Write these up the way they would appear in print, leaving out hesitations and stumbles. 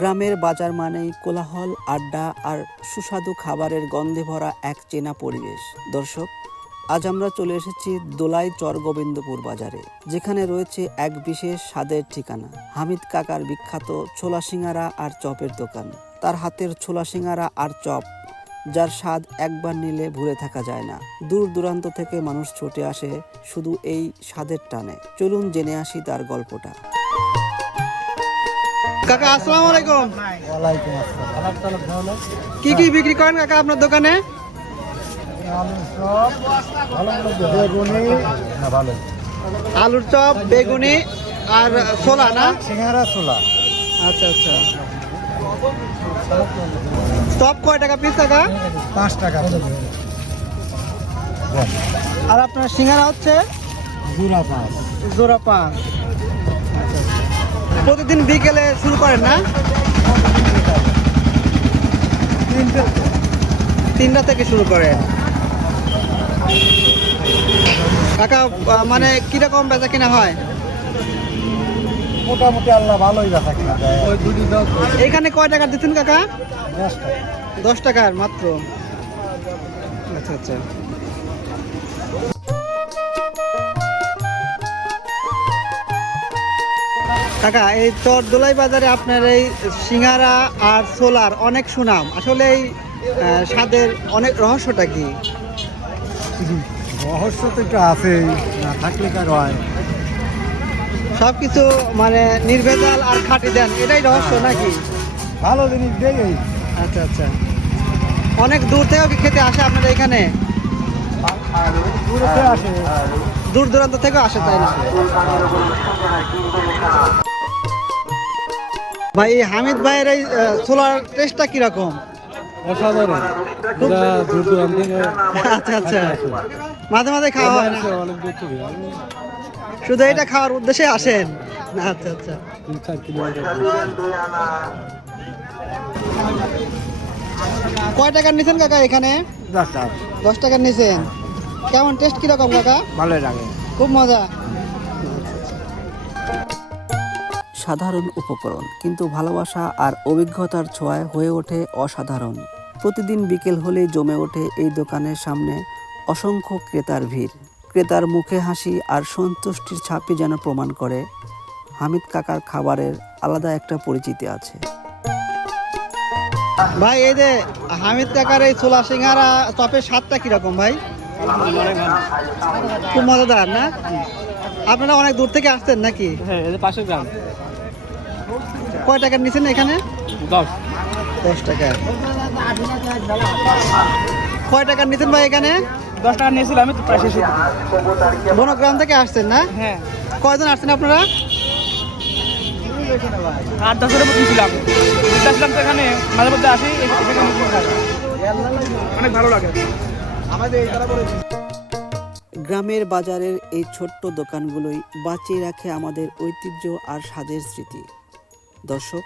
গ্রামের বাজার মানেই কোলাহল, আড্ডা আর সুস্বাদু খাবারের গন্ধে ভরা এক চেনা পরিবেশ। দর্শক, আজ আমরা চলে এসেছি দোলাই চর গোবিন্দপুর বাজারে, যেখানে রয়েছে এক বিশেষ স্বাদের ঠিকানা, হামিদ কাকার বিখ্যাত ছোলা সিঙ্গারা আর চপের দোকান। তার হাতের ছোলা সিঙ্গারা আর চপ, যার স্বাদ একবার নিলে ভুলে থাকা যায় না। দূর দূরান্ত থেকে মানুষ ছুটে আসে শুধু এই স্বাদের টানে। চলুন জেনে আসি তার গল্পটা। কাকা, আসসালামু আলাইকুম। ওয়ালাইকুম আসসালাম। কি কি বিক্রি করেন কাকা আপনার দোকানে? আলুর চপ, বেগুনি আর ছোলা না? সিঙ্গারা ছোলা। আচ্ছা আচ্ছা। চপ কয় টাকা পিস কাকা? 5 টাকা। আর আপনার সিঙ্গারা হচ্ছে জোড়া 5। জোড়া 5। আচ্ছা আচ্ছা। প্রতিদিন বিকেলে শুরু করেন না? 3টা থেকে শুরু করেন। কাকা, মানে কিরকম বেচা কিনা হয়? মোটামুটি আল্লাহ ভালোই দেখা কিনা দেয়। এখানে কয় টাকা দিচ্ছেন কাকা? 10 টাকা। 10 টাকার মাত্র। আচ্ছা আচ্ছা। কাকা, এই চর দোলাই বাজারে আপনার এই সিঙ্গারা আর ছোলার অনেক সুনাম। আসলে এই স্বাদের অনেক রহস্যটা কি? রহস্য তো একটু আছেই, না থাকলে কার হয়। সব কিছু মানে নির্ভেজাল আর খাঁটি দেন, এটাই রহস্য নাকি? ভালো জিনিস দেই। আচ্ছা আচ্ছা। অনেক দূর থেকেও কি খেতে আসে আপনারা এখানে? দূরে আসে। দূর দূরান্ত থেকেও আসে, তাই না? ভাই, এই হামিদ ভাইয়ের এই ছোলার টেস্টটা কিরকম? অসাধারণ। দূর দূরান্ত থেকে আচ্ছা আচ্ছা। মাঝে মাঝে খাওয়া হয় না? অনেক দূর থেকে শুধু এটা খাওয়ার উদ্দেশ্যে আসেন? আচ্ছা আচ্ছা। 3-4 কিলোমিটার। কয় টাকার নিছেন কাকা এখানে? 10 টাকা। 10 টাকার নিছেন। কেমন টেস্ট কিরকম কাকা? ভালোই লাগে। খুব মজা। সাধারণ উপকরণ, কিন্তু ভালোবাসা আর অভিজ্ঞতার ছোঁয়ায় হয়ে ওঠে অসাধারণ। প্রতিদিন বিকেল হলেই জমে ওঠে এই দোকানের সামনে অসংখ্য ক্রেতার ভিড়। ক্রেতার মুখে হাসি আর সন্তুষ্টির ছাপই যেন প্রমাণ করে হামিদ কাকার খাবারের আলাদা একটা পরিচিতি আছে। ভাই, এই যে হামিদ কাকার এই ছোলা সিঙ্গারা চপের স্বাদটা কিরকম ভাই? খুব মজাদার না? আপনারা অনেক দূর থেকে আসছেন নাকি? হ্যাঁ, এই পাশের গ্রাম। কয় টাকার নিছেন এখানে? 10 টাকা। কয় টাকার নিছেন ভাই এখানে? 10 টাকা নিয়েছিলাম আমি তো প্রায় শেষ। বনগ্রাম থেকে আসছেন না? হ্যাঁ। কয়জন আসছেন আপনারা? 8-10 এর মতন ছিলাম। আসলাম তো এখানে, মাঝে মধ্যে আসি, অনেক ভালো লাগে। গ্রামের বাজারের এই ছোট্ট দোকানগুলোই বাঁচিয়ে রাখে আমাদের ঐতিহ্য আর স্বাদের স্মৃতি। দর্শক,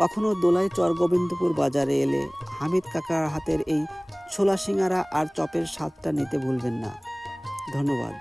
কখনো দোলাই চর গোবিন্দপুর বাজারে এলে হামিদ কাকার হাতের এই ছোলা সিঙ্গারা আর চপের স্বাদটা নিতে ভুলবেন না। ধন্যবাদ।